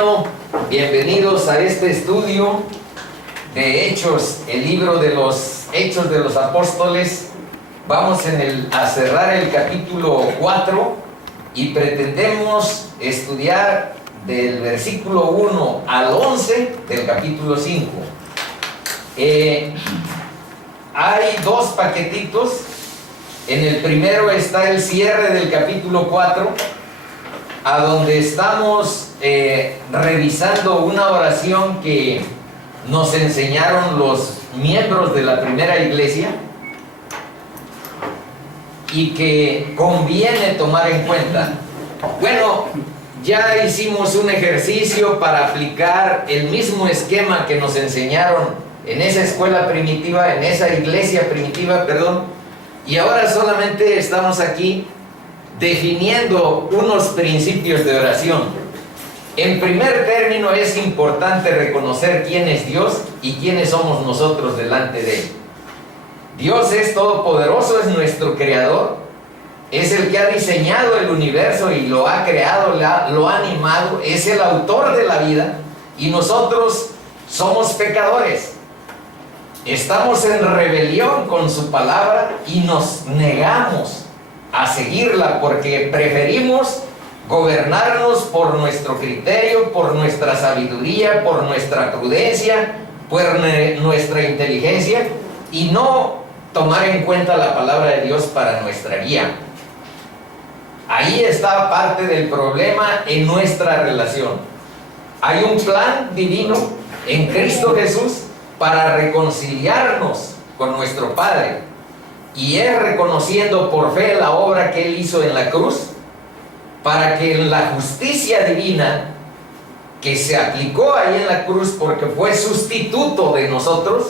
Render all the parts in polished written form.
Bueno, bienvenidos a este estudio de Hechos, el libro de los Hechos de los Apóstoles. Vamos a cerrar el capítulo 4 y pretendemos estudiar del versículo 1 al 11 del capítulo 5. Hay dos paquetitos. En el primero está el cierre del capítulo 4, a donde estamos revisando una oración que nos enseñaron los miembros de la primera iglesia y que conviene tomar en cuenta. Bueno, ya hicimos un ejercicio para aplicar el mismo esquema que nos enseñaron en esa escuela primitiva, en esa iglesia primitiva, y ahora solamente estamos aquí definiendo unos principios de oración. En primer término, es importante reconocer quién es Dios y quiénes somos nosotros delante de Él. Dios es todopoderoso, es nuestro creador, es el que ha diseñado el universo y lo ha creado, lo ha animado, es el autor de la vida, y nosotros somos pecadores. Estamos en rebelión con su palabra y nos negamos a seguirla porque preferimos gobernarnos por nuestro criterio, por nuestra sabiduría, por nuestra prudencia, por nuestra inteligencia, y no tomar en cuenta la palabra de Dios para nuestra guía. Ahí está parte del problema en nuestra relación. Hay un plan divino en Cristo Jesús para reconciliarnos con nuestro Padre, y es reconociendo por fe la obra que Él hizo en la cruz, para que en la justicia divina que se aplicó ahí en la cruz, porque fue sustituto de nosotros,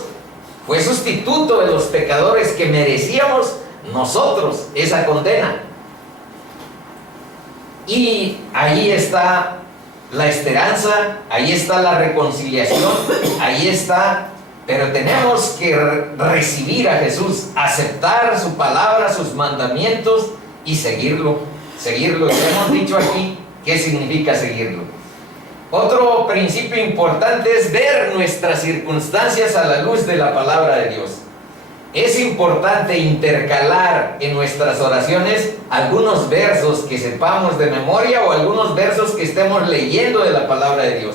fue sustituto de los pecadores que merecíamos nosotros esa condena. Y ahí está la esperanza, ahí está la reconciliación, ahí está. Pero tenemos que recibir a Jesús, aceptar su palabra, sus mandamientos y seguirlo. Seguirlo. Ya hemos dicho aquí qué significa seguirlo. Otro principio importante es ver nuestras circunstancias a la luz de la palabra de Dios. Es importante intercalar en nuestras oraciones algunos versos que sepamos de memoria o algunos versos que estemos leyendo de la palabra de Dios.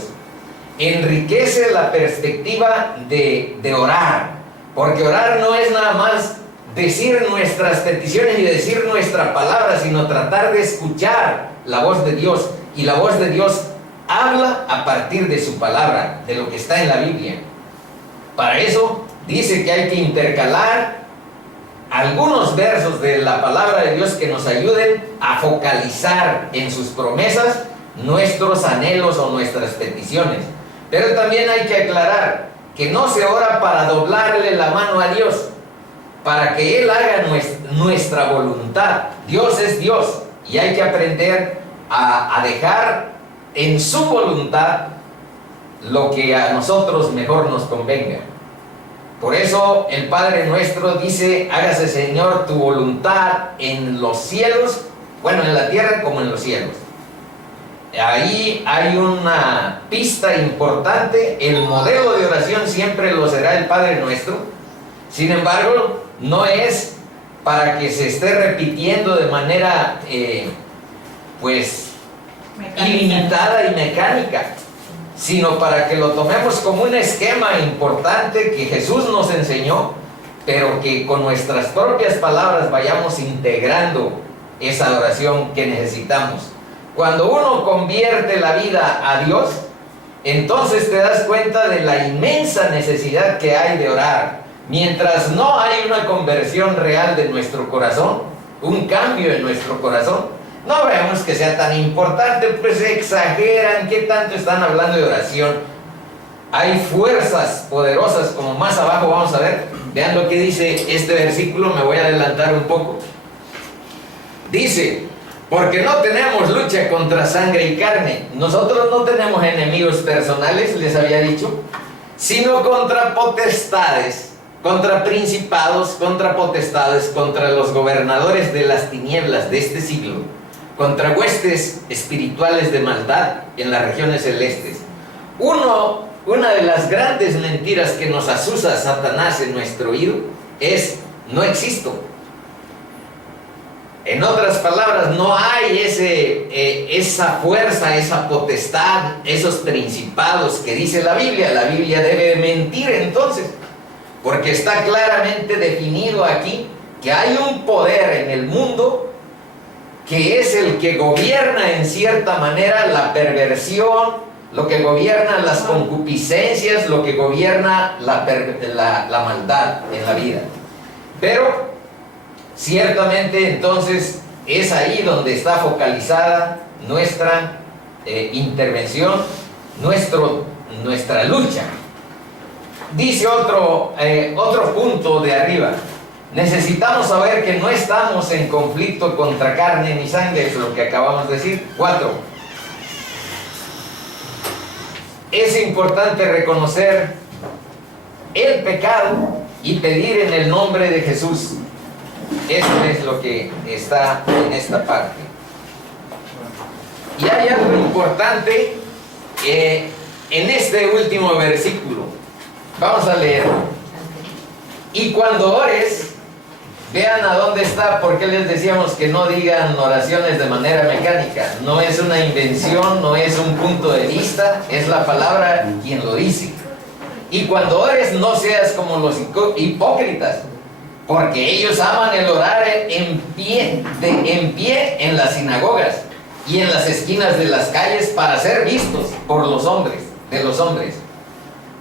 Enriquece la perspectiva de orar, porque orar no es nada más decir nuestras peticiones y decir nuestra palabra, sino tratar de escuchar la voz de Dios, y la voz de Dios habla a partir de su palabra, de lo que está en la Biblia. Para eso dice que hay que intercalar algunos versos de la palabra de Dios que nos ayuden a focalizar en sus promesas nuestros anhelos o nuestras peticiones. Pero también hay que aclarar que no se ora para doblarle la mano a Dios, para que Él haga nuestra voluntad. Dios es Dios y hay que aprender a dejar en su voluntad lo que a nosotros mejor nos convenga. Por eso el Padre nuestro dice: hágase, Señor, tu voluntad en los cielos, en la tierra como en los cielos. Ahí hay una pista importante. El modelo de oración siempre lo será el Padre Nuestro. Sin embargo, no es para que se esté repitiendo de manera ilimitada y mecánica, sino para que lo tomemos como un esquema importante que Jesús nos enseñó, pero que con nuestras propias palabras vayamos integrando esa oración que necesitamos. Cuando uno convierte la vida a Dios, entonces te das cuenta de la inmensa necesidad que hay de orar. Mientras no hay una conversión real de nuestro corazón, un cambio en nuestro corazón, no vemos que sea tan importante, pues exageran, ¿qué tanto están hablando de oración? Hay fuerzas poderosas, como más abajo vamos a ver. Vean lo que dice este versículo, me voy a adelantar un poco. Dice: porque no tenemos lucha contra sangre y carne. Nosotros no tenemos enemigos personales, les había dicho, sino contra potestades, contra principados, contra potestades, contra los gobernadores de las tinieblas de este siglo, contra huestes espirituales de maldad en las regiones celestes. Una de las grandes mentiras que nos asusa Satanás en nuestro oído es: no existo. En otras palabras, no hay esa fuerza, esa potestad, esos principados que dice la Biblia. La Biblia debe mentir entonces, porque está claramente definido aquí que hay un poder en el mundo que es el que gobierna en cierta manera la perversión, lo que gobierna las concupiscencias, lo que gobierna la maldad en la vida. Pero ciertamente entonces es ahí donde está focalizada nuestra intervención, nuestra lucha. Dice otro punto de arriba: necesitamos saber que no estamos en conflicto contra carne ni sangre, es lo que acabamos de decir. 4. Es importante reconocer el pecado y pedir en el nombre de Jesús. Eso es lo que está en esta parte. Y hay algo importante en este último versículo. Vamos a leer. Y cuando ores, vean a dónde está, porque les decíamos que no digan oraciones de manera mecánica. No es una invención, no es un punto de vista, es la palabra quien lo dice. Y cuando ores, no seas como los hipócritas, porque ellos aman el orar en pie en las sinagogas y en las esquinas de las calles para ser vistos por los hombres.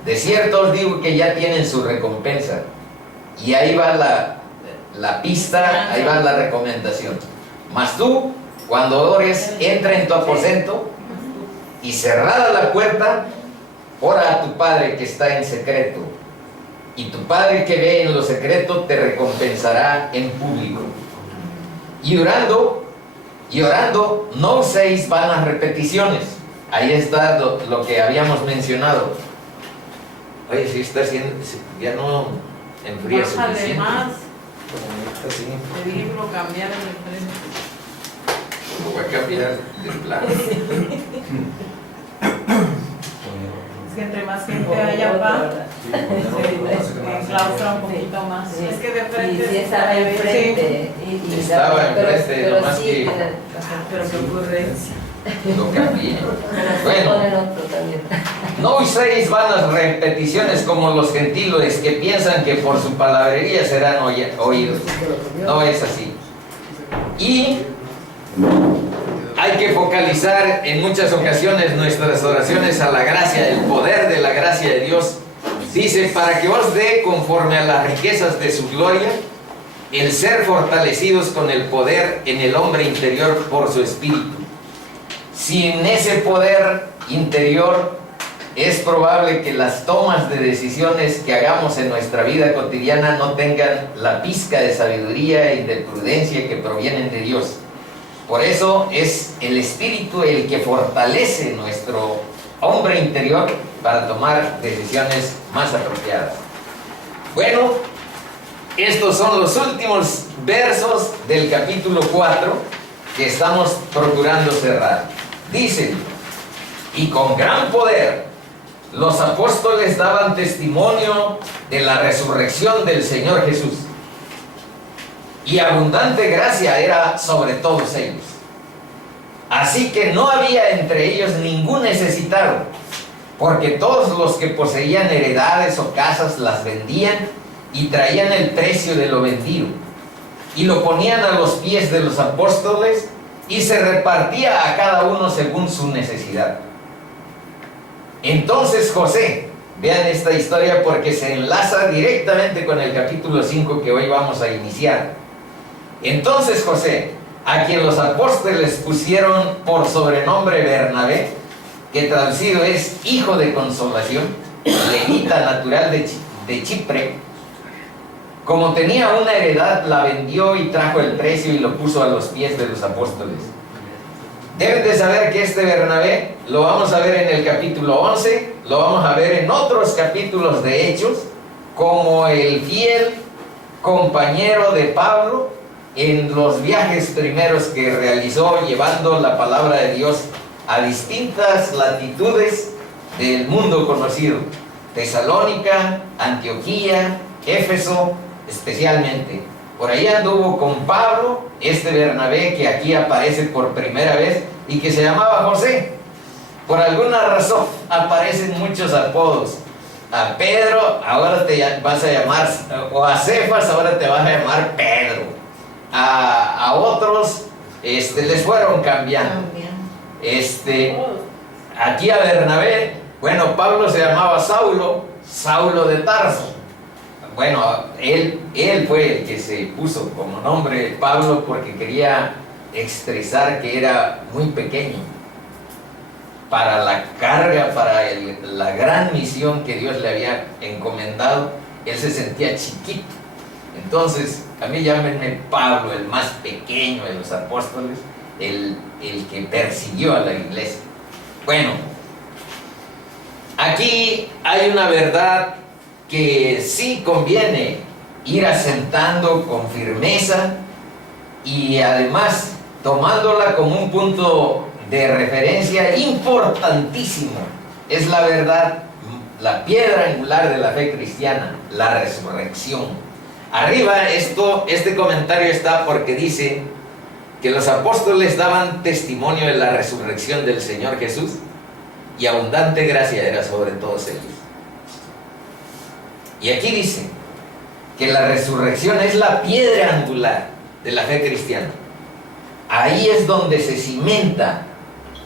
De cierto os digo que ya tienen su recompensa. Y ahí va la pista, ahí va la recomendación. Mas tú, cuando ores, entra en tu aposento y cerrada la puerta, ora a tu Padre que está en secreto. Y tu Padre que ve en lo secreto te recompensará en público. Y orando, no uséis vanas repeticiones. Ahí está lo que habíamos mencionado. Oye, si está haciendo, ya no enfría suficiente. Además, Sí. te dije que lo cambiara de frente. Lo voy a cambiar de plano. Es que entre más gente haya va, se enclaustra un poquito más. Sí. Es que de frente. Y si estaba enfrente. Sí. Estaba enfrente, nomás que- Pero qué ocurrencia. Lo cambié. Bueno. Bueno, no uséis vanas repeticiones como los gentiles que piensan que por su palabrería serán oídos. No es así. Y hay que focalizar en muchas ocasiones nuestras oraciones a la gracia, el poder de la gracia de Dios. Dice: para que os dé conforme a las riquezas de su gloria, el ser fortalecidos con el poder en el hombre interior por su espíritu. Sin ese poder interior, es probable que las tomas de decisiones que hagamos en nuestra vida cotidiana no tengan la pizca de sabiduría y de prudencia que provienen de Dios. Por eso es el Espíritu el que fortalece nuestro hombre interior para tomar decisiones más apropiadas. Bueno, estos son los últimos versos del capítulo 4 que estamos procurando cerrar. Dicen: y con gran poder los apóstoles daban testimonio de la resurrección del Señor Jesús, y abundante gracia era sobre todos ellos. Así que no había entre ellos ningún necesitado, porque todos los que poseían heredades o casas las vendían y traían el precio de lo vendido, y lo ponían a los pies de los apóstoles, y se repartía a cada uno según su necesidad. Entonces José, vean esta historia porque se enlaza directamente con el capítulo 5 que hoy vamos a iniciar. Entonces José, a quien los apóstoles pusieron por sobrenombre Bernabé, que traducido es hijo de consolación, levita natural de Chipre, como tenía una heredad, la vendió y trajo el precio y lo puso a los pies de los apóstoles. Deben de saber que este Bernabé lo vamos a ver en el capítulo 11, lo vamos a ver en otros capítulos de Hechos, como el fiel compañero de Pablo en los viajes primeros que realizó llevando la palabra de Dios a distintas latitudes del mundo conocido: Tesalónica, Antioquía, Éfeso especialmente. Por ahí anduvo con Pablo, Bernabé que aquí aparece por primera vez y que se llamaba José. Por alguna razón aparecen muchos apodos. A Pedro ahora te vas a llamar, o a Cefas ahora te vas a llamar Pedro. A otros les fueron cambiando. Aquí a Bernabé, bueno, Pablo se llamaba Saulo, Saulo de Tarso. Bueno, él fue el que se puso como nombre Pablo porque quería expresar que era muy pequeño para la carga, para la gran misión que Dios le había encomendado. Él se sentía chiquito. Entonces, a mí llámenme Pablo, el más pequeño de los apóstoles, el que persiguió a la iglesia. Bueno, aquí hay una verdad que sí conviene ir asentando con firmeza y además tomándola como un punto de referencia importantísimo. Es la verdad, la piedra angular de la fe cristiana, la resurrección. Arriba este comentario está porque dice que los apóstoles daban testimonio de la resurrección del Señor Jesús y abundante gracia era sobre todos ellos. Y aquí dice que la resurrección es la piedra angular de la fe cristiana. Ahí es donde se cimenta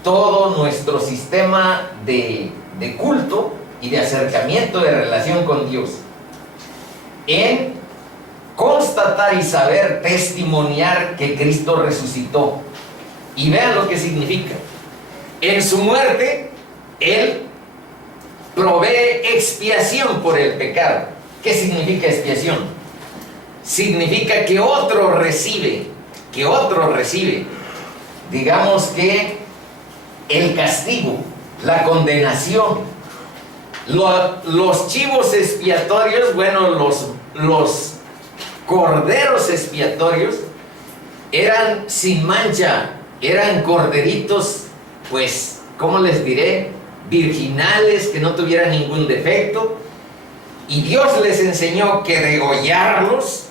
todo nuestro sistema de culto y de acercamiento, de relación con Dios, en constatar y saber testimoniar que Cristo resucitó. Y vean lo que significa. En su muerte, Él provee expiación por el pecado. ¿Qué significa expiación? Significa que otro recibe, digamos que el castigo, la condenación. Los chivos expiatorios, bueno, los corderos expiatorios eran sin mancha, eran corderitos, pues, ¿cómo les diré? Virginales, que no tuvieran ningún defecto. Y Dios les enseñó que degollarlos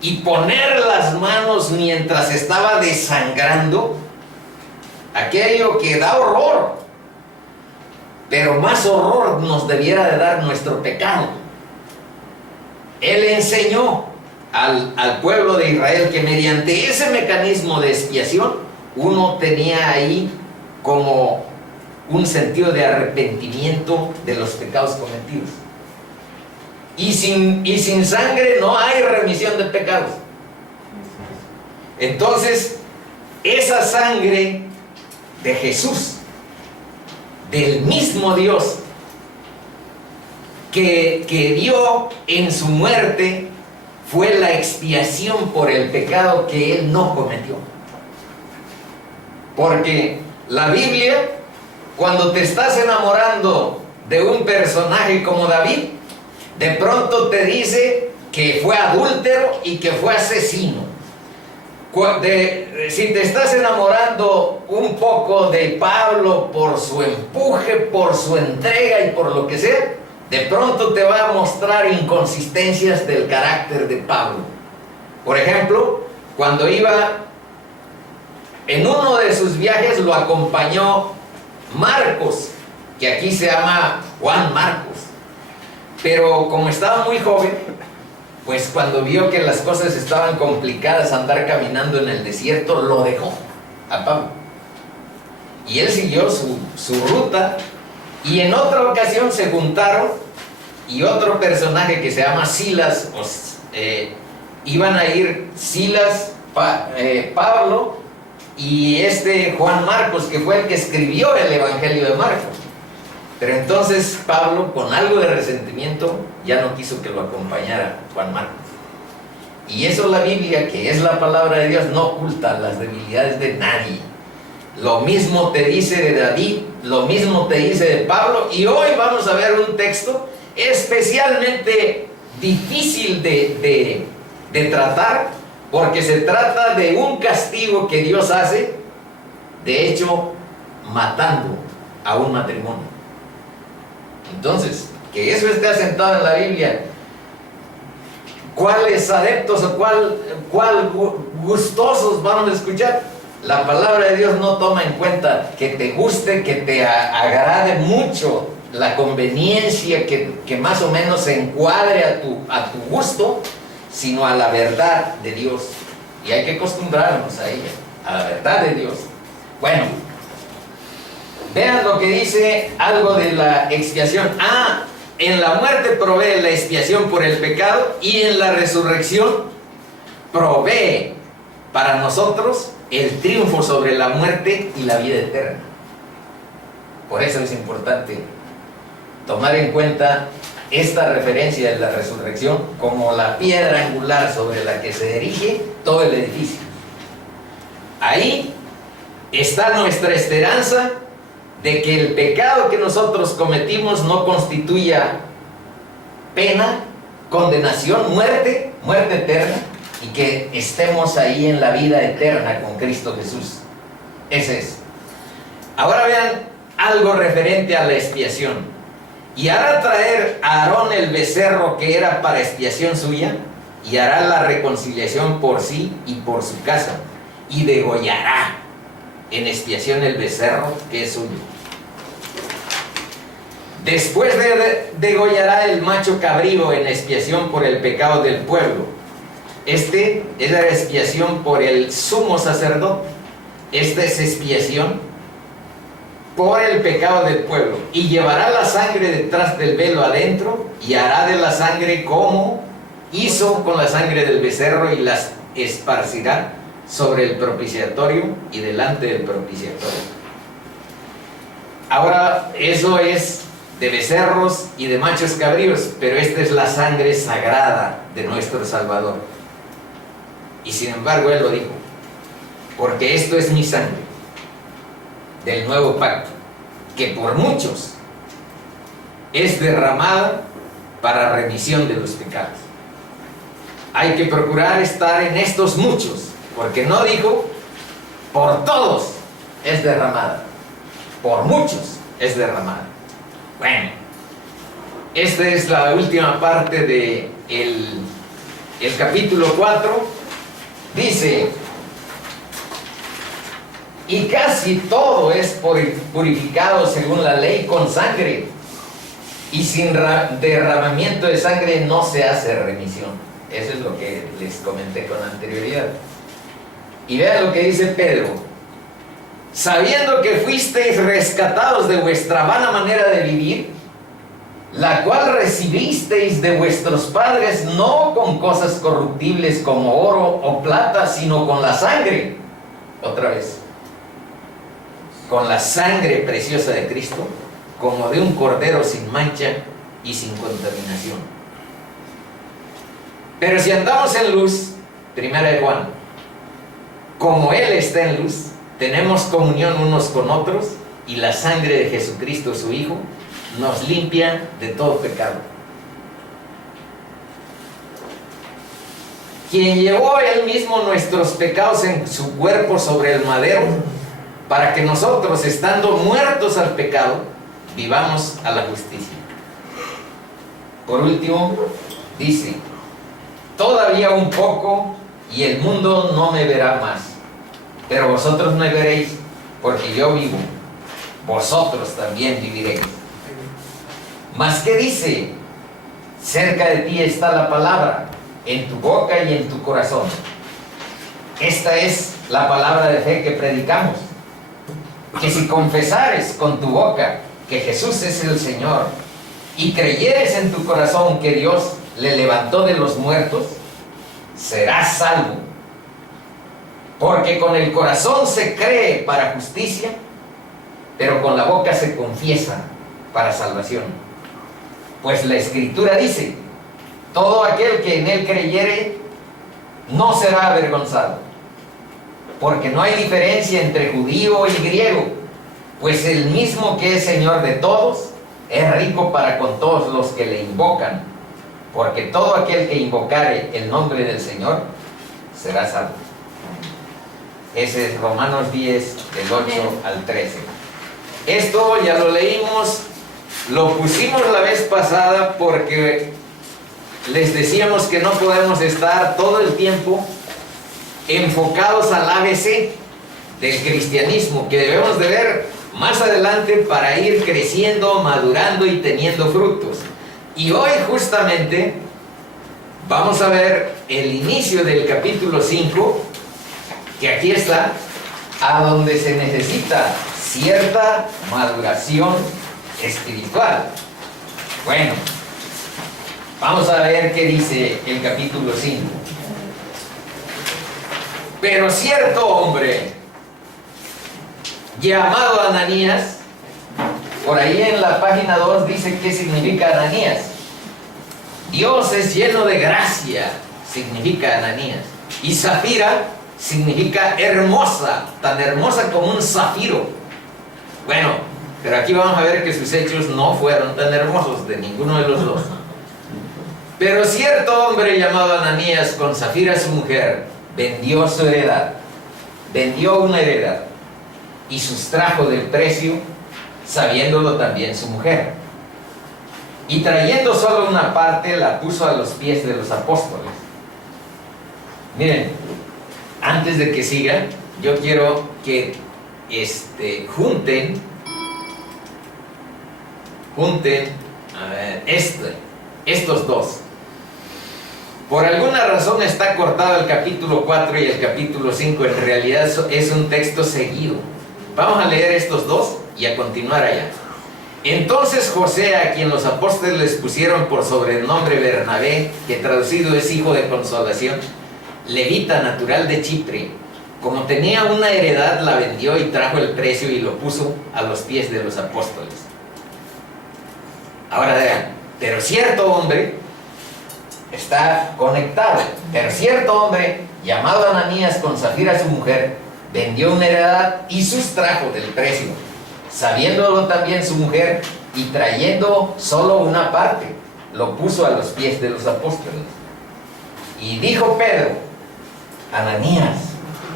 y poner las manos mientras estaba desangrando, aquello que da horror, pero más horror nos debiera de dar nuestro pecado. Él enseñó al pueblo de Israel que mediante ese mecanismo de expiación uno tenía ahí como un sentido de arrepentimiento de los pecados cometidos. Y sin sangre no hay remisión de pecados. Entonces, esa sangre de Jesús, del mismo Dios, que dio en su muerte, fue la expiación por el pecado que Él no cometió. Porque la Biblia, cuando te estás enamorando de un personaje como David, de pronto te dice que fue adúltero y que fue asesino. Si te estás enamorando un poco de Pablo por su empuje, por su entrega y por lo que sea, de pronto te va a mostrar inconsistencias del carácter de Pablo. Por ejemplo, cuando iba en uno de sus viajes, lo acompañó Marcos, que aquí se llama Juan Marcos. Pero como estaba muy joven, pues cuando vio que las cosas estaban complicadas, andar caminando en el desierto, lo dejó a Pablo. Y él siguió su ruta, y en otra ocasión se juntaron, y otro personaje que se llama Silas, iban a ir Silas, Pablo, y Juan Marcos, que fue el que escribió el Evangelio de Marcos. Pero entonces Pablo, con algo de resentimiento, ya no quiso que lo acompañara Juan Marcos. Y eso la Biblia, que es la palabra de Dios, no oculta las debilidades de nadie. Lo mismo te dice de David, lo mismo te dice de Pablo. Y hoy vamos a ver un texto especialmente difícil de tratar, porque se trata de un castigo que Dios hace, de hecho, matando a un matrimonio. Entonces, que eso esté asentado en la Biblia, ¿cuáles adeptos o cuál gustosos van a escuchar? La palabra de Dios no toma en cuenta que te guste, que te agrade mucho la conveniencia, que más o menos se encuadre a tu gusto, sino a la verdad de Dios. Y hay que acostumbrarnos a ella, a la verdad de Dios. Bueno, vean lo que dice algo de la expiación. En la muerte provee la expiación por el pecado, y en la resurrección provee para nosotros el triunfo sobre la muerte y la vida eterna. Por eso es importante tomar en cuenta esta referencia de la resurrección como la piedra angular sobre la que se erige todo el edificio. Ahí está nuestra esperanza de que el pecado que nosotros cometimos no constituya pena, condenación, muerte eterna, y que estemos ahí en la vida eterna con Cristo Jesús. Ese es. Ahora vean algo referente a la expiación. Y hará traer a Aarón el becerro que era para expiación suya, y hará la reconciliación por sí y por su casa, y degollará en expiación el becerro que es suyo. Después degollará el macho cabrío en expiación por el pecado del pueblo. Este es la expiación por el sumo sacerdote. Esta es expiación por el pecado del pueblo. Y llevará la sangre detrás del velo adentro, y hará de la sangre como hizo con la sangre del becerro, y las esparcirá sobre el propiciatorio y delante del propiciatorio. Ahora, eso es de becerros y de machos cabríos, pero esta es la sangre sagrada de nuestro Salvador. Y sin embargo Él lo dijo: porque esto es mi sangre del nuevo pacto, que por muchos es derramada para remisión de los pecados. Hay que procurar estar en estos muchos, porque no dijo por todos es derramada, por muchos es derramada. Bueno, esta es la última parte de el capítulo 4. Dice: y casi todo es purificado según la ley con sangre, y sin derramamiento de sangre no se hace remisión. Eso es lo que les comenté con anterioridad. Y vean lo que dice Pedro: sabiendo que fuisteis rescatados de vuestra vana manera de vivir, la cual recibisteis de vuestros padres, no con cosas corruptibles como oro o plata, sino con la sangre, otra vez, con la sangre preciosa de Cristo, como de un cordero sin mancha y sin contaminación. Pero si andamos en luz, 1 Juan, como Él está en luz, tenemos comunión unos con otros, y la sangre de Jesucristo, su Hijo, nos limpia de todo pecado. Quien llevó Él mismo nuestros pecados en su cuerpo sobre el madero, para que nosotros, estando muertos al pecado, vivamos a la justicia. Por último, dice: todavía un poco, y el mundo no me verá más, pero vosotros me veréis, porque yo vivo, vosotros también viviréis. Mas ¿qué dice? Cerca de ti está la palabra, en tu boca y en tu corazón. Esta es la palabra de fe que predicamos: que si confesares con tu boca que Jesús es el Señor, y creyeres en tu corazón que Dios le levantó de los muertos, serás salvo. Porque con el corazón se cree para justicia, pero con la boca se confiesa para salvación. Pues la Escritura dice: todo aquel que en Él creyere no será avergonzado. Porque no hay diferencia entre judío y griego, pues el mismo que es Señor de todos es rico para con todos los que le invocan. Porque todo aquel que invocare el nombre del Señor será salvo. Ese es Romanos 10, del 8 al 13. Esto ya lo leímos, lo pusimos la vez pasada porque les decíamos que no podemos estar todo el tiempo enfocados al ABC del cristianismo, que debemos de ver más adelante para ir creciendo, madurando y teniendo frutos. Y hoy justamente vamos a ver el inicio del capítulo 5, que aquí está, a donde se necesita cierta maduración espiritual. Bueno, vamos a ver qué dice el capítulo 5. Pero cierto hombre llamado Ananías, por ahí en la página 2 dice qué significa Ananías. Dios es lleno de gracia, significa Ananías. Y Zafira significa hermosa, tan hermosa como un zafiro. Bueno, pero aquí vamos a ver que sus hechos no fueron tan hermosos de ninguno de los dos. Pero cierto hombre llamado Ananías, con Zafira su mujer, vendió su heredad, vendió una heredad y sustrajo del precio, sabiéndolo también su mujer. Y trayendo solo una parte, la puso a los pies de los apóstoles. Miren, antes de que siga, yo quiero que junten, a ver, estos dos. Por alguna razón está cortado el capítulo 4 y el capítulo 5, en realidad es un texto seguido. Vamos a leer estos dos y a continuar allá. Entonces José, a quien los apóstoles les pusieron por sobrenombre Bernabé, que traducido es hijo de consolación, levita natural de Chipre, como tenía una heredad, la vendió y trajo el precio y lo puso a los pies de los apóstoles. Ahora vean, pero cierto hombre está conectado, pero cierto hombre llamado Ananías, con Zafira su mujer, vendió una heredad y sustrajo del precio, sabiéndolo también su mujer, y trayendo solo una parte, lo puso a los pies de los apóstoles. Y dijo Pedro: Ananías,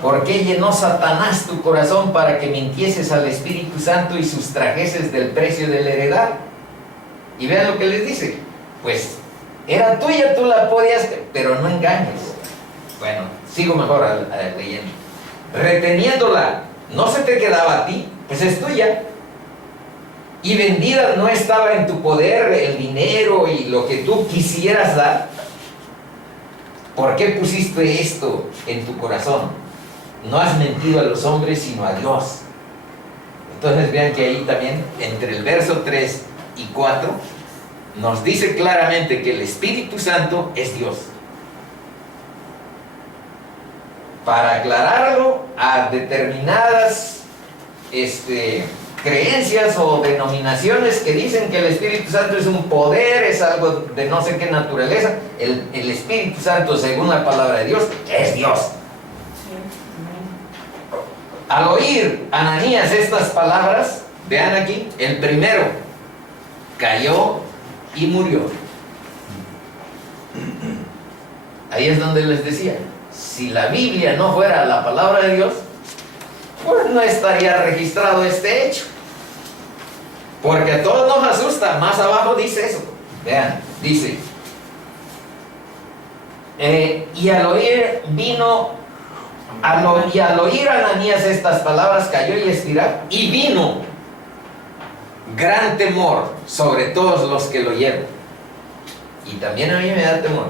¿por qué llenó Satanás tu corazón para que mintieses al Espíritu Santo y sustrajeses del precio de la heredad? Y vean lo que les dice: pues era tuya, tú la podías, pero no engañes. Bueno, sigo mejor leyendo. Reteniéndola, no se te quedaba a ti, pues es tuya. Y vendida, no estaba en tu poder el dinero y lo que tú quisieras dar. ¿Por qué pusiste esto en tu corazón? No has mentido a los hombres, sino a Dios. Entonces vean que ahí también, entre el verso 3 y 4, nos dice claramente que el Espíritu Santo es Dios. Para aclararlo a determinadas creencias o denominaciones que dicen que el Espíritu Santo es un poder, es algo de no sé qué naturaleza, el Espíritu Santo, según la palabra de Dios, es Dios. Al oír Ananías estas palabras, vean aquí, el primero cayó y murió. Ahí es donde les decía, si la Biblia no fuera la palabra de Dios, pues no estaría registrado este hecho, porque a todos nos asusta. Más abajo dice eso, vean, dice: y al oír Ananías estas palabras, cayó y expiró, y vino gran temor sobre todos los que lo oyeron. Y también a mí me da temor.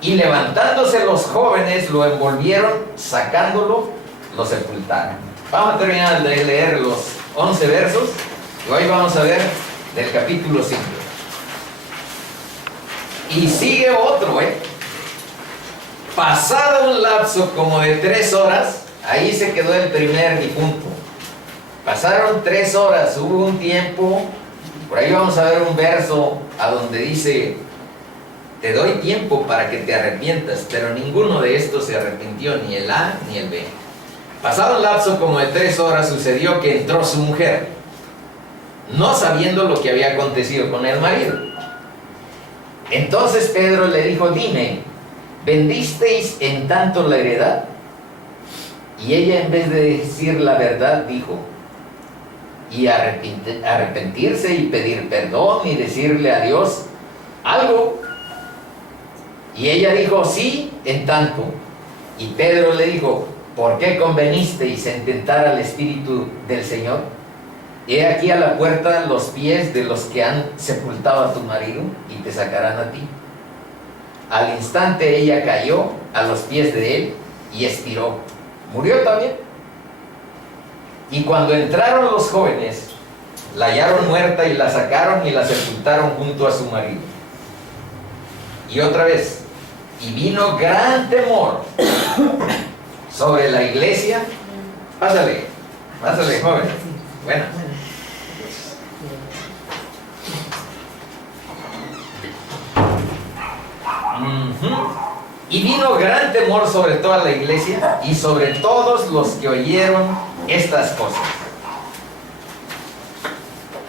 Y levantándose los jóvenes, lo envolvieron, sacándolo, lo sepultaron. Vamos a terminar de leer los 11 versos y hoy vamos a ver del capítulo 5. Y sigue otro, pasado un lapso como de 3 horas, ahí se quedó el primer difunto. Pasaron 3 horas, hubo un tiempo, por ahí vamos a ver un verso a donde dice: te doy tiempo para que te arrepientas, pero ninguno de estos se arrepintió, ni el A ni el B. Pasado un lapso como de 3 horas, sucedió que entró su mujer, no sabiendo lo que había acontecido con el marido. Entonces Pedro le dijo: dime, ¿vendisteis en tanto la heredad? Y ella, en vez de decir la verdad, dijo, y arrepentirse y pedir perdón y decirle a Dios algo. Y ella dijo, sí, en tanto. Y Pedro le dijo, ¿por qué convenisteis en tentar al Espíritu del Señor? He aquí a la puerta los pies de los que han sepultado a tu marido y te sacarán a ti. Al instante ella cayó a los pies de él y expiró. Murió también. Y cuando entraron los jóvenes, la hallaron muerta y la sacaron y la sepultaron junto a su marido. Y otra vez, y vino gran temor sobre la iglesia. Pásale, joven. Bueno. Y vino gran temor sobre toda la iglesia y sobre todos los que oyeron estas cosas.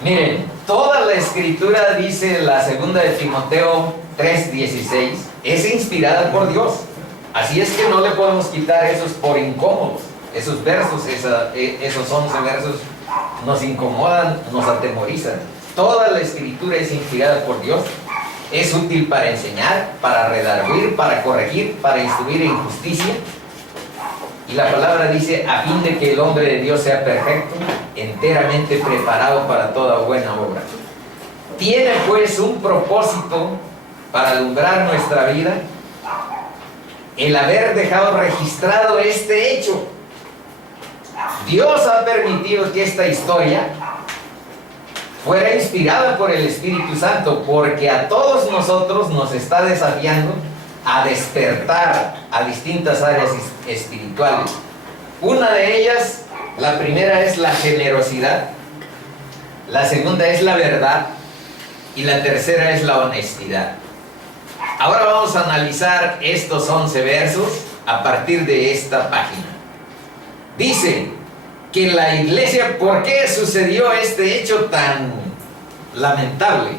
Miren, toda la escritura, dice la segunda de Timoteo 3:16, es inspirada por Dios. Así es que no le podemos quitar esos por incómodos. Esos versos, esos 11 versos nos incomodan, nos atemorizan. Toda la escritura es inspirada por Dios. Es útil para enseñar, para redarguir, para corregir, para instruir en justicia. Y la palabra dice, a fin de que el hombre de Dios sea perfecto, enteramente preparado para toda buena obra. Tiene pues un propósito para alumbrar nuestra vida, el haber dejado registrado este hecho. Dios ha permitido que esta historia fuera inspirada por el Espíritu Santo, porque a todos nosotros nos está desafiando a despertar a distintas áreas espirituales. Una de ellas, la primera es la generosidad, la segunda es la verdad y la tercera es la honestidad. Ahora vamos a analizar estos 11 versos a partir de esta página. Dice que la iglesia, ¿por qué sucedió este hecho tan lamentable?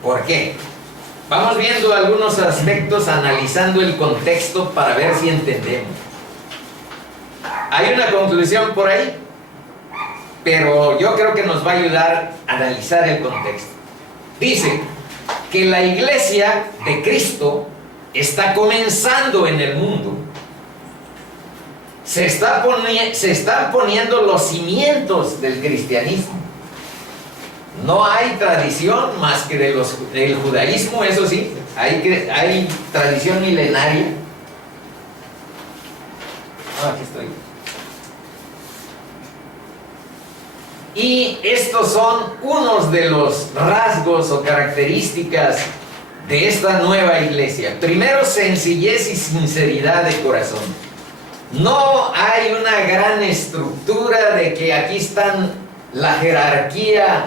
¿Por qué? Vamos viendo algunos aspectos, analizando el contexto para ver si entendemos. Hay una conclusión por ahí, pero yo creo que nos va a ayudar a analizar el contexto. Dice que la iglesia de Cristo está comenzando en el mundo. Se están poniendo los cimientos del cristianismo. No hay tradición más que del judaísmo, eso sí, hay tradición milenaria. Aquí estoy. Y estos son unos de los rasgos o características de esta nueva iglesia. Primero, sencillez y sinceridad de corazón. No hay una gran estructura de que aquí están la jerarquía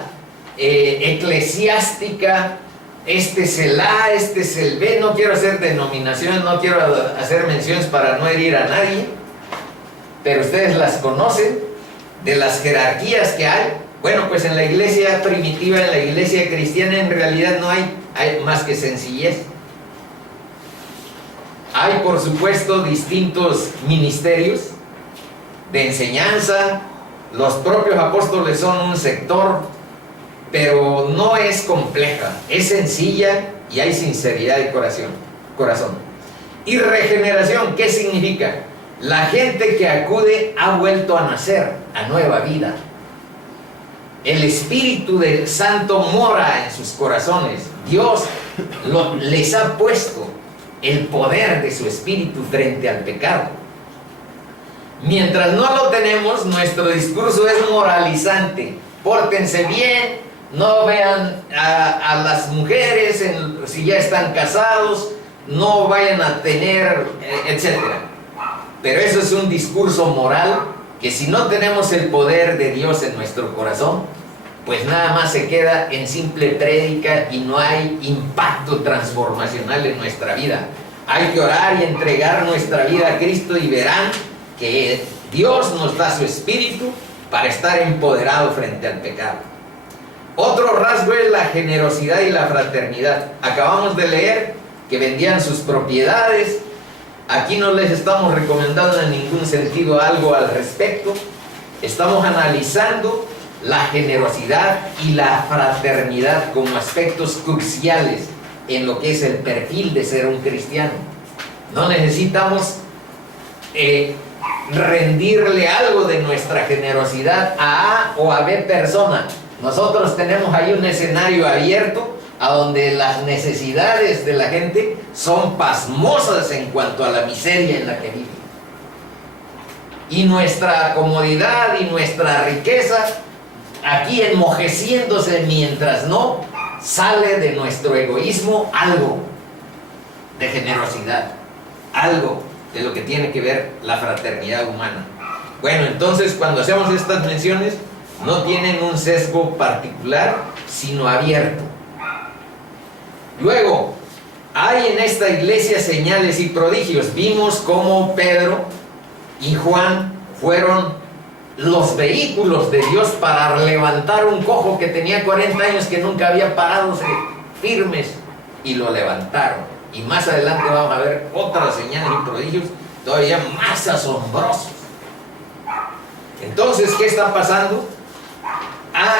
eclesiástica, este es el A, este es el B. No quiero hacer denominaciones, no quiero hacer menciones para no herir a nadie, pero ustedes las conocen, de las jerarquías que hay. Bueno, pues en la iglesia primitiva, en la iglesia cristiana, en realidad no hay más que sencillez. Hay, por supuesto, distintos ministerios de enseñanza. Los propios apóstoles son un sector, pero no es compleja, es sencilla y hay sinceridad de corazón. Y regeneración, ¿qué significa? La gente que acude ha vuelto a nacer, a nueva vida. El Espíritu del Santo mora en sus corazones. Dios les ha puesto el poder de su Espíritu frente al pecado. Mientras no lo tenemos, nuestro discurso es moralizante. Pórtense bien, no vean a las mujeres si ya están casados, no vayan a tener, etc. Pero eso es un discurso moral que, si no tenemos el poder de Dios en nuestro corazón, pues nada más se queda en simple prédica y no hay impacto transformacional en nuestra vida. Hay que orar y entregar nuestra vida a Cristo y verán que Dios nos da su Espíritu para estar empoderado frente al pecado. Otro rasgo es la generosidad y la fraternidad. Acabamos de leer que vendían sus propiedades, Aquí no les estamos recomendando en ningún sentido algo al respecto. Estamos analizando la generosidad y la fraternidad como aspectos cruciales en lo que es el perfil de ser un cristiano. No necesitamos rendirle algo de nuestra generosidad a A o a B persona. Nosotros tenemos ahí un escenario abierto a donde las necesidades de la gente son pasmosas en cuanto a la miseria en la que vive. Y nuestra comodidad y nuestra riqueza aquí enmojeciéndose mientras no sale de nuestro egoísmo algo de generosidad, algo de lo que tiene que ver la fraternidad humana. Bueno, entonces cuando hacemos estas menciones no tienen un sesgo particular, sino abierto. Luego, hay en esta iglesia señales y prodigios. Vimos cómo Pedro y Juan fueron los vehículos de Dios para levantar un cojo que tenía 40 años, que nunca había parado firmes, y lo levantaron. Y más adelante vamos a ver otras señales y prodigios todavía más asombrosos. Entonces, ¿qué está pasando?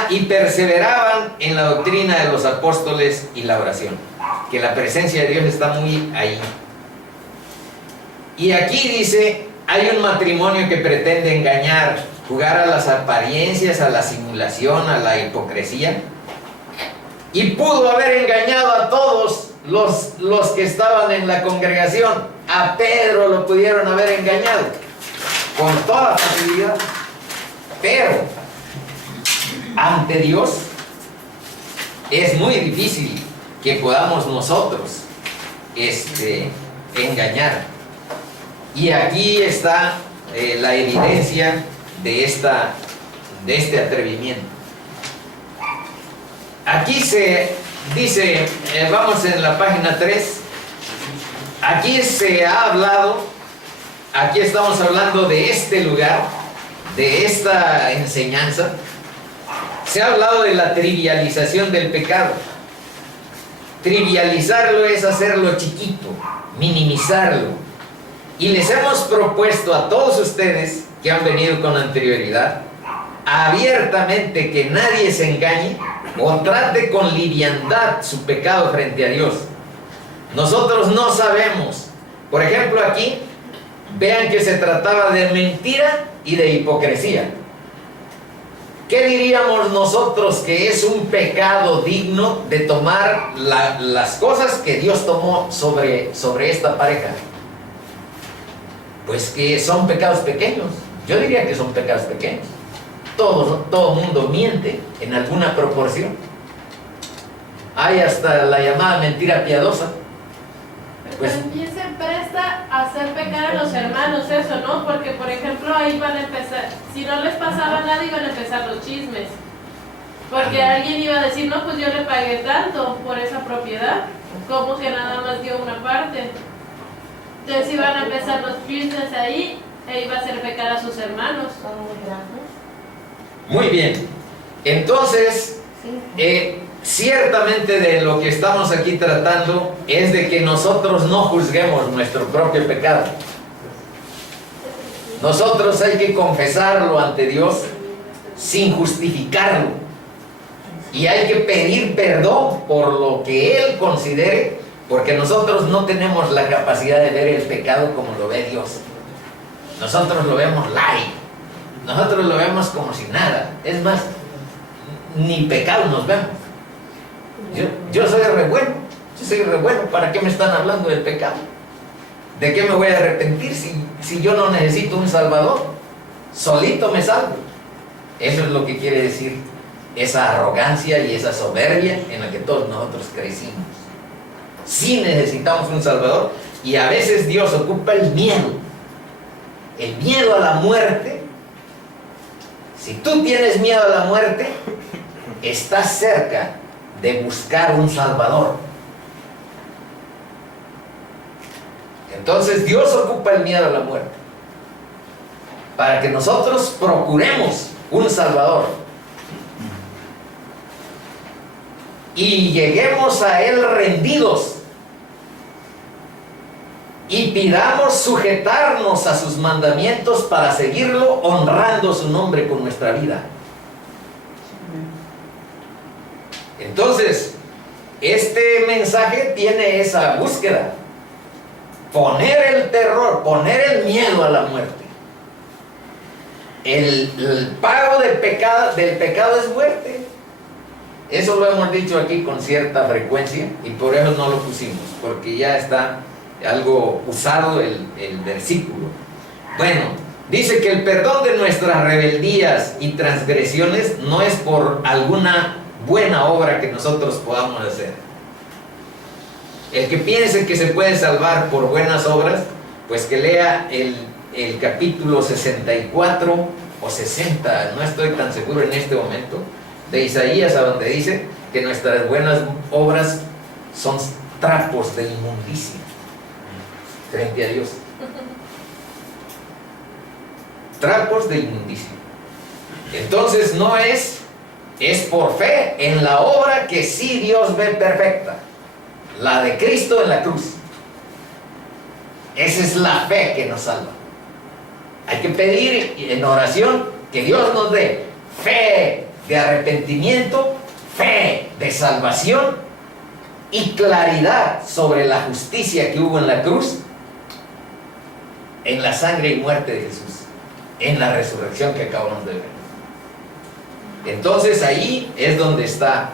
Y perseveraban en la doctrina de los apóstoles y la oración, que la presencia de Dios está muy ahí. Y aquí dice, hay un matrimonio que pretende engañar, jugar a las apariencias, a la simulación, a la hipocresía, y pudo haber engañado a todos los que estaban en la congregación. A Pedro lo pudieron haber engañado con toda facilidad, pero ante Dios es muy difícil que podamos nosotros engañar. Y aquí está la evidencia de este atrevimiento. Aquí se dice, vamos en la página 3, aquí se ha hablado, aquí estamos hablando de este lugar, de esta enseñanza. Se ha hablado de la trivialización del pecado. Trivializarlo es hacerlo chiquito, minimizarlo. Y les hemos propuesto a todos ustedes que han venido con anterioridad, abiertamente, que nadie se engañe o trate con liviandad su pecado frente a Dios. Nosotros no sabemos. Por ejemplo, aquí, vean que se trataba de mentira y de hipocresía. ¿Qué diríamos nosotros que es un pecado digno de tomar las cosas que Dios tomó sobre esta pareja? Pues que son pecados pequeños. Yo diría que son pecados pequeños. Todo mundo miente en alguna proporción. Hay hasta la llamada mentira piadosa. Pues también se presta a hacer pecar a los hermanos eso, ¿no? Porque, por ejemplo, ahí van a empezar, si no les pasaba nada, iban a empezar los chismes. Porque alguien iba a decir, no, pues yo le pagué tanto por esa propiedad, como que nada más dio una parte. Entonces iban a empezar los chismes ahí, e iba a hacer pecar a sus hermanos. Son muy grandes. Muy bien. Entonces, ciertamente de lo que estamos aquí tratando es de que nosotros no juzguemos nuestro propio pecado. Nosotros hay que confesarlo ante Dios sin justificarlo. Y hay que pedir perdón por lo que Él considere, porque nosotros no tenemos la capacidad de ver el pecado como lo ve Dios. Nosotros lo vemos light. Nosotros lo vemos como si nada. Es más, ni pecado nos vemos. Yo soy re bueno. Yo soy re bueno. ¿Para qué me están hablando del pecado? ¿De qué me voy a arrepentir si yo no necesito un salvador? Solito me salvo. Eso es lo que quiere decir esa arrogancia y esa soberbia en la que todos nosotros crecimos. Sí necesitamos un salvador, y a veces Dios ocupa el miedo a la muerte. Si tú tienes miedo a la muerte, estás cerca de buscar un salvador. Entonces Dios ocupa el miedo a la muerte para que nosotros procuremos un salvador y lleguemos a Él rendidos. y pidamos sujetarnos a sus mandamientos para seguirlo, honrando su nombre con nuestra vida. Entonces, este mensaje tiene esa búsqueda. Poner el terror, poner el miedo a la muerte. El pago del pecado es muerte. Eso lo hemos dicho aquí con cierta frecuencia y por eso no lo pusimos, porque ya está algo usado el versículo. Bueno, dice que el perdón de nuestras rebeldías y transgresiones no es por alguna buena obra que nosotros podamos hacer. El que piense que se puede salvar por buenas obras, pues que lea el capítulo 64 o 60, no estoy tan seguro en este momento, de Isaías, a donde dice que nuestras buenas obras son trapos de inmundicia frente a Dios. Trapos de inmundicia. Entonces no es por fe en la obra que sí Dios ve perfecta, la de Cristo en la cruz. Esa es la fe que nos salva. Hay que pedir en oración que Dios nos dé fe de arrepentimiento, fe de salvación y claridad sobre la justicia que hubo en la cruz, en la sangre y muerte de Jesús, en la resurrección que acabamos de ver. Entonces ahí es donde está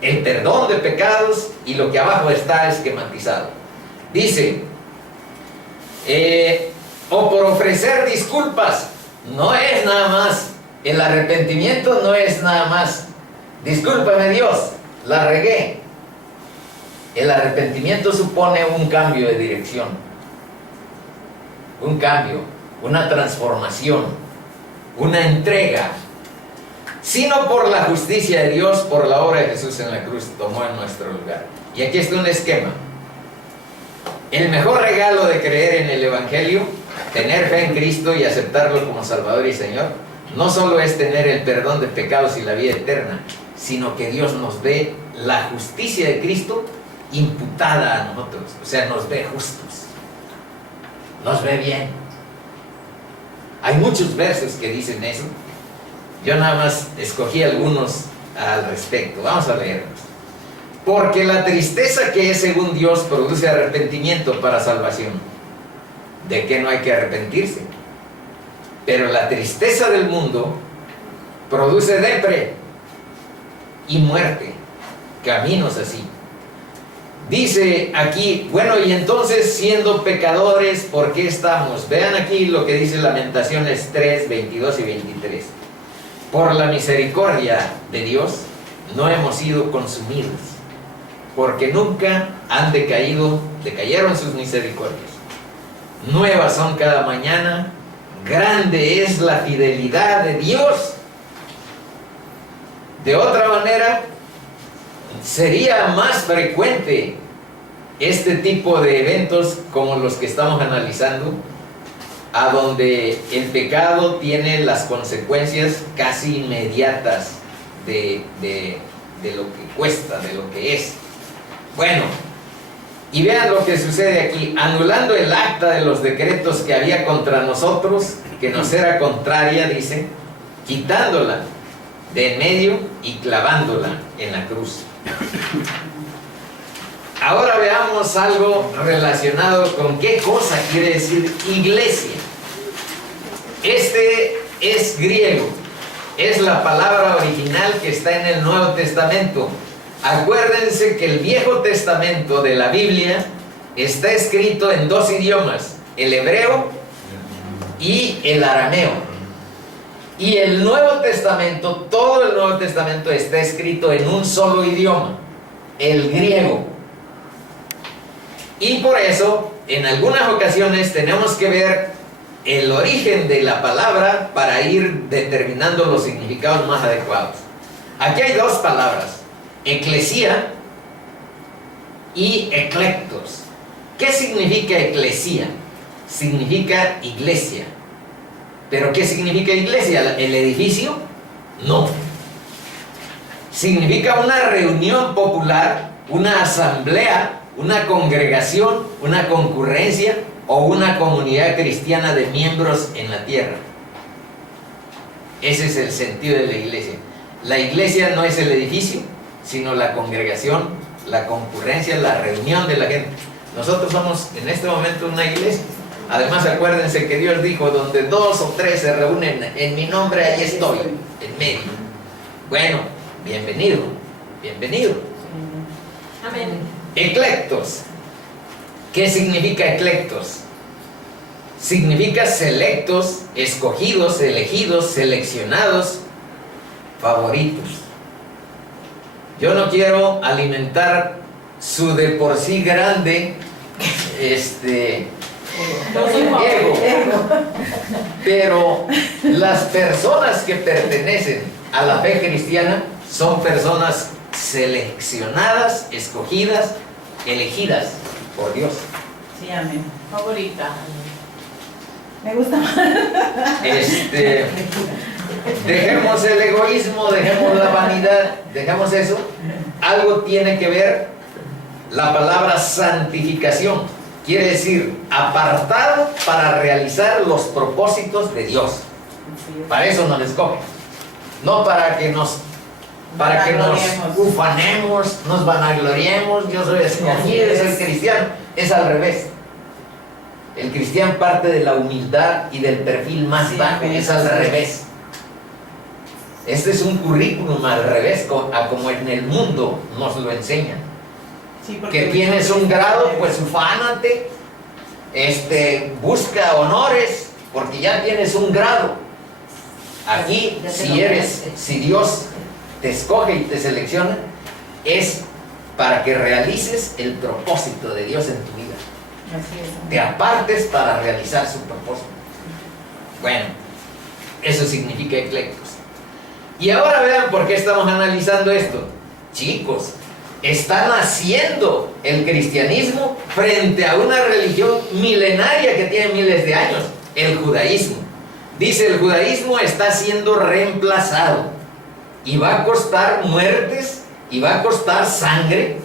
el perdón de pecados, y lo que abajo está esquematizado. Dice, o por ofrecer disculpas. No es nada más, el arrepentimiento no es nada más, discúlpame Dios, la regué. El arrepentimiento supone un cambio de dirección, un cambio, una transformación, una entrega, sino por la justicia de Dios, por la obra de Jesús en la cruz, tomó en nuestro lugar. Y aquí está un esquema. El mejor regalo de creer en el Evangelio, tener fe en Cristo y aceptarlo como Salvador y Señor, no solo es tener el perdón de pecados y la vida eterna, sino que Dios nos ve la justicia de Cristo imputada a nosotros. O sea, nos ve justos, nos ve bien. Hay muchos versos que dicen eso. Yo nada más escogí algunos al respecto. Vamos a leerlos. Porque la tristeza que es según Dios produce arrepentimiento para salvación. ¿De qué no hay que arrepentirse? Pero la tristeza del mundo produce depre y muerte, caminos así. Dice aquí, bueno, y entonces siendo pecadores, ¿por qué estamos? Vean aquí lo que dice Lamentaciones 3, 22 y 23. Por la misericordia de Dios no hemos sido consumidos, porque nunca han decayeron sus misericordias. Nuevas son cada mañana, grande es la fidelidad de Dios. De otra manera, sería más frecuente este tipo de eventos como los que estamos analizando, a donde el pecado tiene las consecuencias casi inmediatas de lo que cuesta, de lo que es. Bueno, y vean lo que sucede aquí, anulando el acta de los decretos que había contra nosotros, que nos era contraria, dice, quitándola de en medio y clavándola en la cruz. Ahora veamos algo relacionado con qué cosa quiere decir iglesia. Este es griego, es la palabra original que está en el Nuevo Testamento. Acuérdense que el Viejo Testamento de la Biblia está escrito en dos idiomas, el hebreo y el arameo. Y el Nuevo Testamento, todo el Nuevo Testamento está escrito en un solo idioma, el griego. Y por eso, en algunas ocasiones tenemos que ver el origen de la palabra para ir determinando los significados más adecuados. Aquí hay dos palabras, eclesía y eclectos. ¿Qué significa eclesía? Significa iglesia. ¿Pero qué significa iglesia? ¿El edificio? No. Significa una reunión popular, una asamblea, una congregación, una concurrencia o una comunidad cristiana de miembros en la tierra. Ese es el sentido de la iglesia. La iglesia no es el edificio, sino la congregación, la concurrencia, la reunión de la gente. Nosotros somos en este momento una iglesia. Además, acuérdense que Dios dijo, donde 2 o 3 se reúnen en mi nombre, ahí estoy, en medio. Bueno, bienvenido, bienvenido. Amén. Eclectos. ¿Qué significa eclectos? Significa selectos, escogidos, elegidos, seleccionados, favoritos. Yo no quiero alimentar su de por sí grande ego, pero las personas que pertenecen a la fe cristiana son personas seleccionadas, escogidas, elegidas por Dios. Sí, amén. Favorita. Me gusta más. Dejemos el egoísmo, dejemos la vanidad, dejemos eso. Algo tiene que ver la palabra santificación. Quiere decir apartado para realizar los propósitos de Dios. Para eso nos escoge. No para que nos ufanemos, nos vanagloriemos, yo soy escogido, soy cristiano. Es al revés. El cristiano parte de la humildad y del perfil más bajo, es al revés. Este es un currículum al revés, a como en el mundo nos lo enseñan. Sí, que tienes un grado, pues ufánate, busca honores, porque ya tienes un grado. Aquí, si Dios te escoge y te selecciona, es para que realices el propósito de Dios en tu vida. Así es. Te apartes para realizar su propósito. Bueno, eso significa eclectos. Y ahora vean por qué estamos analizando esto. Chicos, está naciendo el cristianismo frente a una religión milenaria que tiene miles de años, el judaísmo. Dice, el judaísmo está siendo reemplazado y va a costar muertes y va a costar sangre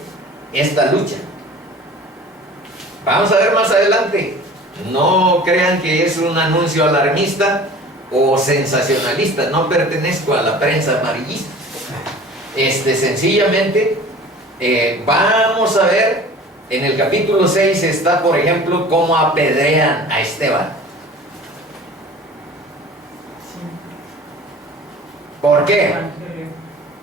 esta lucha. Vamos a ver más adelante. No crean que es un anuncio alarmista o sensacionalista. No pertenezco a la prensa amarillista. Sencillamente vamos a ver, en el capítulo 6 está, por ejemplo, cómo apedrean a Esteban. ¿Por qué?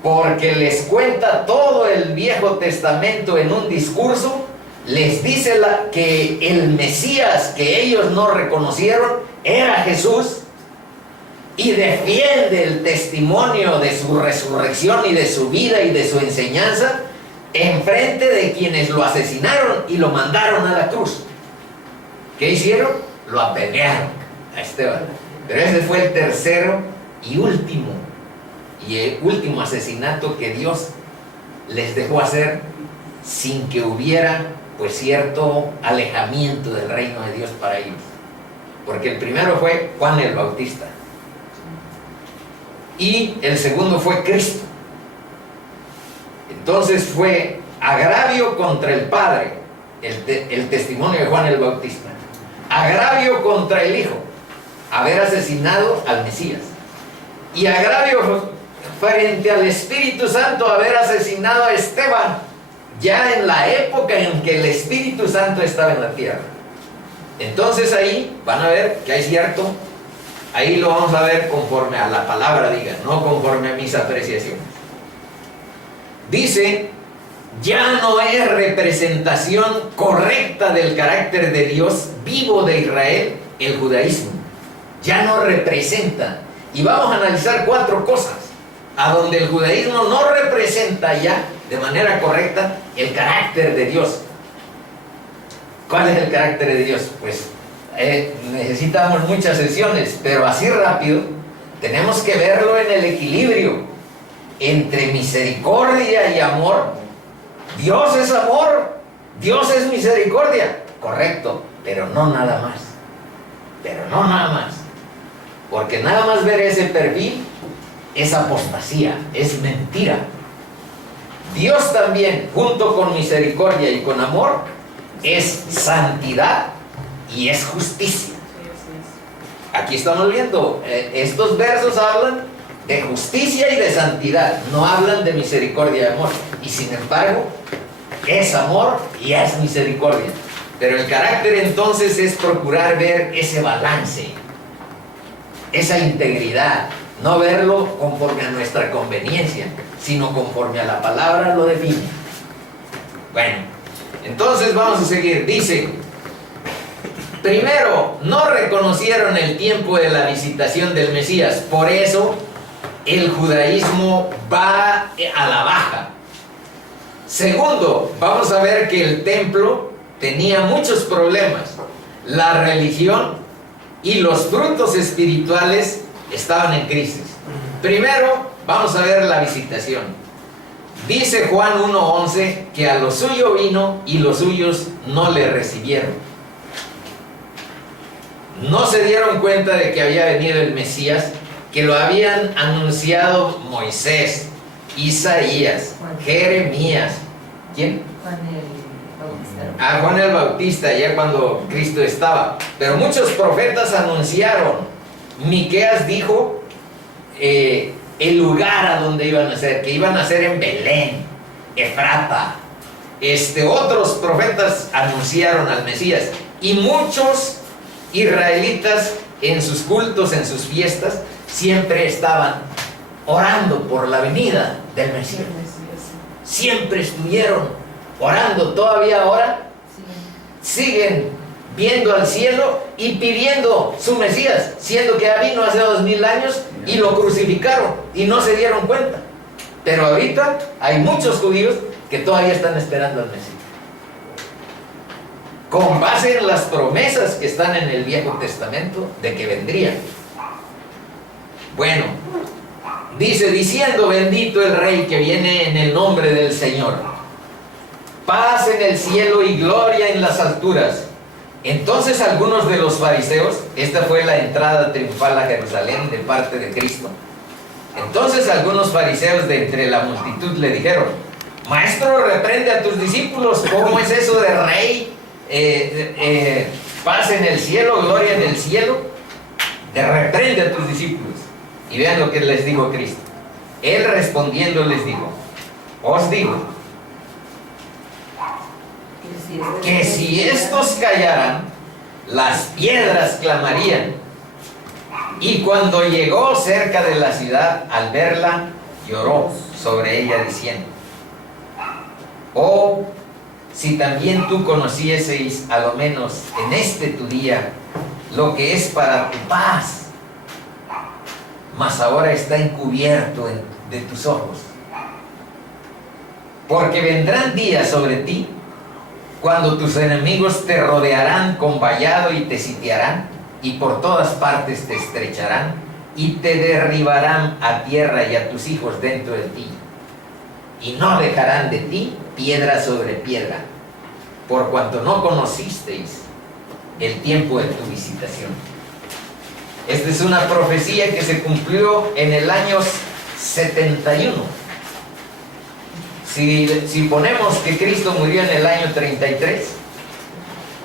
Porque les cuenta todo el Viejo Testamento en un discurso, les dice que el Mesías que ellos no reconocieron era Jesús, y defiende el testimonio de su resurrección y de su vida y de su enseñanza en frente de quienes lo asesinaron y lo mandaron a la cruz. ¿Qué hicieron? Lo apedrearon a Esteban. Pero ese fue el tercero y último asesinato que Dios les dejó hacer sin que hubiera pues cierto alejamiento del reino de Dios para ellos. Porque el primero fue Juan el Bautista y el segundo fue Cristo. Entonces fue agravio contra el Padre, el testimonio de Juan el Bautista, agravio contra el Hijo, haber asesinado al Mesías, y agravio frente al Espíritu Santo, haber asesinado a Esteban, ya en la época en que el Espíritu Santo estaba en la tierra. Entonces ahí van a ver que hay cierto, ahí lo vamos a ver conforme a la palabra diga, no conforme a mis apreciaciones. Dice, ya no es representación correcta del carácter de Dios vivo de Israel el judaísmo. Ya no representa. Y vamos a analizar 4 cosas a donde el judaísmo no representa ya de manera correcta el carácter de Dios. ¿Cuál es el carácter de Dios? Pues necesitamos muchas sesiones, pero así rápido tenemos que verlo en el equilibrio entre misericordia y amor. Dios es amor, Dios es misericordia, correcto, pero no nada más. Pero no nada más. Porque nada más ver ese perfil es apostasía, es mentira. Dios también, junto con misericordia y con amor, es santidad y es justicia. Aquí estamos viendo, estos versos hablan de justicia y de santidad, no hablan de misericordia y amor. Y sin embargo, es amor y es misericordia. Pero el carácter entonces es procurar ver ese balance, esa integridad, no verlo conforme a nuestra conveniencia, sino conforme a la palabra lo define. Bueno, entonces vamos a seguir. Dice, primero, no reconocieron el tiempo de la visitación del Mesías, por eso el judaísmo va a la baja. Segundo, vamos a ver que el templo tenía muchos problemas. La religión y los frutos espirituales estaban en crisis. Primero, vamos a ver la visitación. Dice Juan 1:11 que a lo suyo vino y los suyos no le recibieron. No se dieron cuenta de que había venido el Mesías, que lo habían anunciado Moisés, Isaías, Jeremías. ¿Quién? Juan el Bautista. Juan el Bautista, ya cuando Cristo estaba. Pero muchos profetas anunciaron. Miqueas dijo el lugar a donde iban a ser, que iban a ser en Belén, Efrata. Otros profetas anunciaron al Mesías. Y muchos israelitas en sus cultos, en sus fiestas, siempre estaban orando por la venida del Mesías. Siempre estuvieron orando, todavía ahora siguen viendo al cielo y pidiendo su Mesías, siendo que ya vino hace 2000 años y lo crucificaron y no se dieron cuenta. Pero ahorita hay muchos judíos que todavía están esperando al Mesías, con base en las promesas que están en el Viejo Testamento de que vendrían. Bueno, dice, diciendo, bendito el Rey que viene en el nombre del Señor, paz en el cielo y gloria en las alturas. Entonces algunos de los fariseos, esta fue la entrada triunfal a Jerusalén de parte de Cristo. Entonces algunos fariseos de entre la multitud le dijeron, Maestro, reprende a tus discípulos, ¿cómo es eso de Rey? Paz en el cielo, gloria en el cielo. Reprende a tus discípulos. Y vean lo que les dijo Cristo. Él respondiendo les dijo, os digo que si estos callaran, las piedras clamarían. Y cuando llegó cerca de la ciudad, al verla, lloró sobre ella diciendo, oh, si también tú conocieseis a lo menos en este tu día lo que es para tu paz, mas ahora está encubierto de tus ojos. Porque vendrán días sobre ti cuando tus enemigos te rodearán con vallado y te sitiarán, y por todas partes te estrecharán, y te derribarán a tierra y a tus hijos dentro de ti, y no dejarán de ti piedra sobre piedra, por cuanto no conocisteis el tiempo de tu visitación. Esta es una profecía que se cumplió en el año 71. Si ponemos que Cristo murió en el año 33,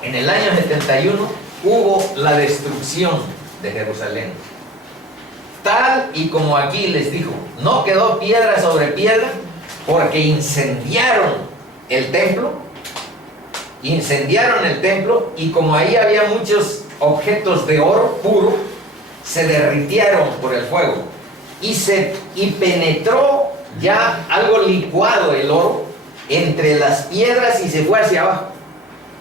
en el año 71 hubo la destrucción de Jerusalén. Tal y como aquí les dijo, no quedó piedra sobre piedra, porque incendiaron el templo, y como ahí había muchos objetos de oro puro, se derritieron por el fuego, y penetró ya algo licuado el oro entre las piedras y se fue hacia abajo.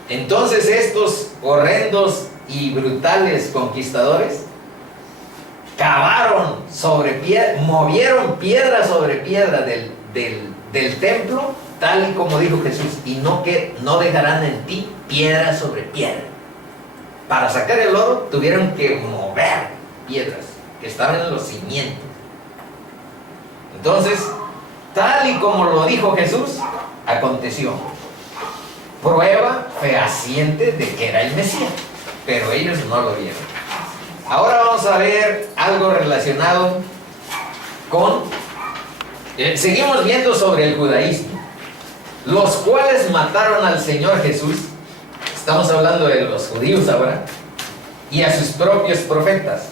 Entonces estos horrendos y brutales conquistadores cavaron sobre piedra, movieron piedra sobre piedra del templo, tal y como dijo Jesús, y no dejarán en ti piedra sobre piedra. Para sacar el oro tuvieron que mover piedras que estaban en los cimientos. Entonces, tal y como lo dijo Jesús, aconteció. Prueba fehaciente de que era el Mesías, pero ellos no lo vieron. Ahora vamos a ver algo relacionado con... seguimos viendo sobre el judaísmo. los cuales mataron al Señor Jesús, estamos hablando de los judíos ahora, y a sus propios profetas,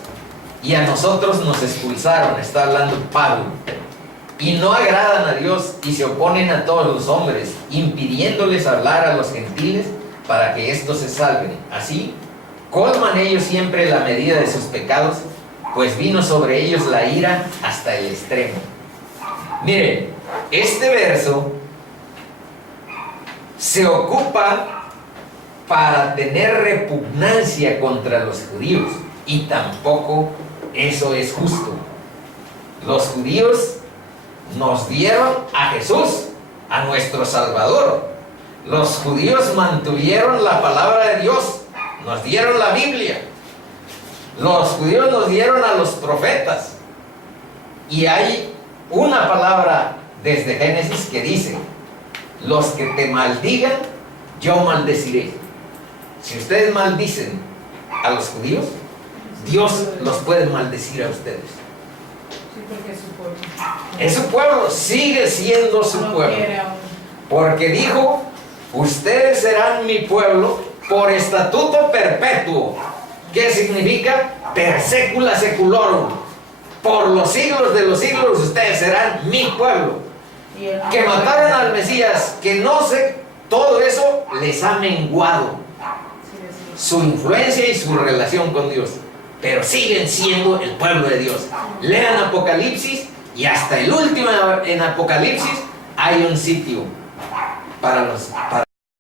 y a nosotros nos expulsaron, está hablando Pablo, y no agradan a Dios y se oponen a todos los hombres, impidiéndoles hablar a los gentiles para que éstos se salven. Así, colman ellos siempre la medida de sus pecados, pues vino sobre ellos la ira hasta el extremo. Miren, este verso se ocupa para tener repugnancia contra los judíos, y tampoco eso es justo. Los judíos nos dieron a Jesús, a nuestro Salvador. Los judíos mantuvieron la palabra de Dios, nos dieron la Biblia. Los judíos nos dieron a los profetas. Y hay una palabra desde Génesis que dice: los que te maldigan, yo maldeciré. Si ustedes maldicen a los judíos, Dios los puede maldecir a ustedes. Sí, porque es su pueblo. Es su pueblo, sigue siendo su No pueblo. quiere aún. Porque dijo: ustedes serán mi pueblo por estatuto perpetuo. ¿Qué significa? Per secula seculorum. Por los siglos de los siglos ustedes serán mi pueblo. Y él no Que puede. mataron al Mesías, que no sé, todo eso les ha menguado Sí, sí. su influencia y su relación con Dios, pero siguen siendo el pueblo de Dios. Lean Apocalipsis y hasta el último en Apocalipsis hay un sitio para